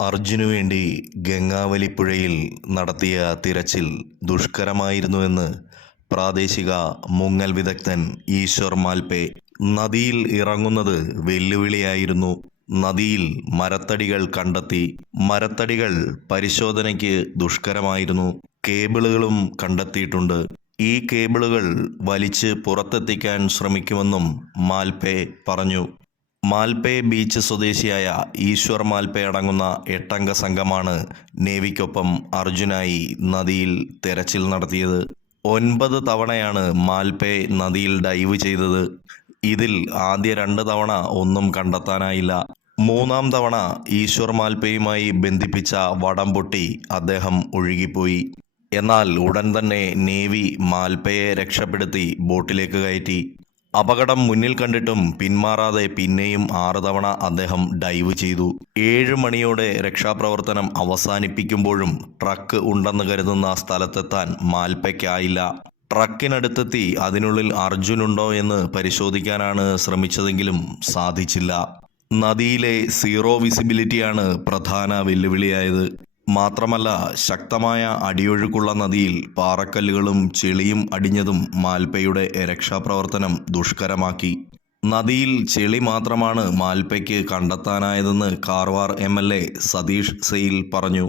അർജുനു വേണ്ടി ഗംഗാവലിപ്പുഴയിൽ നടത്തിയ തിരച്ചിൽ ദുഷ്കരമായിരുന്നുവെന്ന് പ്രാദേശിക മുങ്ങൽ വിദഗ്ധൻ ഈശ്വർ മാൽപേ. നദിയിൽ ഇറങ്ങുന്നത് വെല്ലുവിളിയായിരുന്നു. നദിയിൽ മരത്തടികൾ കണ്ടെത്തി. മരത്തടികൾ പരിശോധനയ്ക്ക് ദുഷ്കരമായിരുന്നു. കേബിളുകളും കണ്ടെത്തിയിട്ടുണ്ട്. ഈ കേബിളുകൾ വലിച്ച് പുറത്തെത്തിക്കാൻ ശ്രമിക്കുമെന്നും മാൽപേ പറഞ്ഞു. മാൽപേ ബീച്ച് സ്വദേശിയായ ഈശ്വർ മാൽപേ അടങ്ങുന്ന എട്ടംഗ സംഘമാണ് നേവിക്കൊപ്പം അർജുനായി നദിയിൽ തെരച്ചിൽ നടത്തിയത്. ഒൻപത് തവണയാണ് മാൽപേ നദിയിൽ ഡൈവ് ചെയ്തത്. ഇതിൽ ആദ്യ രണ്ട് തവണ ഒന്നും കണ്ടെത്താനായില്ല. മൂന്നാം തവണ ഈശ്വർ മാൽപേയുമായി ബന്ധിപ്പിച്ച വടം പൊട്ടി അദ്ദേഹം ഒഴുകിപ്പോയി. എന്നാൽ ഉടൻ തന്നെ നേവി മാൽപേയെ രക്ഷപ്പെടുത്തി ബോട്ടിലേക്ക് കയറ്റി. അപകടം മുന്നിൽ കണ്ടിട്ടും പിന്മാറാതെ പിന്നെയും ആറ് തവണ അദ്ദേഹം ഡൈവ് ചെയ്തു. ഏഴ് മണിയോടെ രക്ഷാപ്രവർത്തനം അവസാനിപ്പിക്കുമ്പോഴും ട്രക്ക് ഉണ്ടെന്ന് കരുതുന്ന സ്ഥലത്തെത്താൻ മാൽപ്പയ്ക്കായില്ല. ട്രക്കിനടുത്തെത്തി അതിനുള്ളിൽ അർജുനുണ്ടോ എന്ന് പരിശോധിക്കാനാണ് ശ്രമിച്ചതെങ്കിലും സാധിച്ചില്ല. നദിയിലെ സീറോ വിസിബിലിറ്റിയാണ് പ്രധാന വെല്ലുവിളിയായത്. മാത്രമല്ല ശക്തമായ അടിയൊഴുക്കുള്ള നദിയിൽ പാറക്കല്ലുകളും ചെളിയും അടിഞ്ഞതും മാൽപ്പയുടെ രക്ഷാപ്രവർത്തനം ദുഷ്കരമാക്കി. നദിയിൽ ചെളി മാത്രമാണ് മാൽപ്പയ്ക്ക് കണ്ടെത്താനായതെന്ന് Karwar M L A Satish Sail പറഞ്ഞു.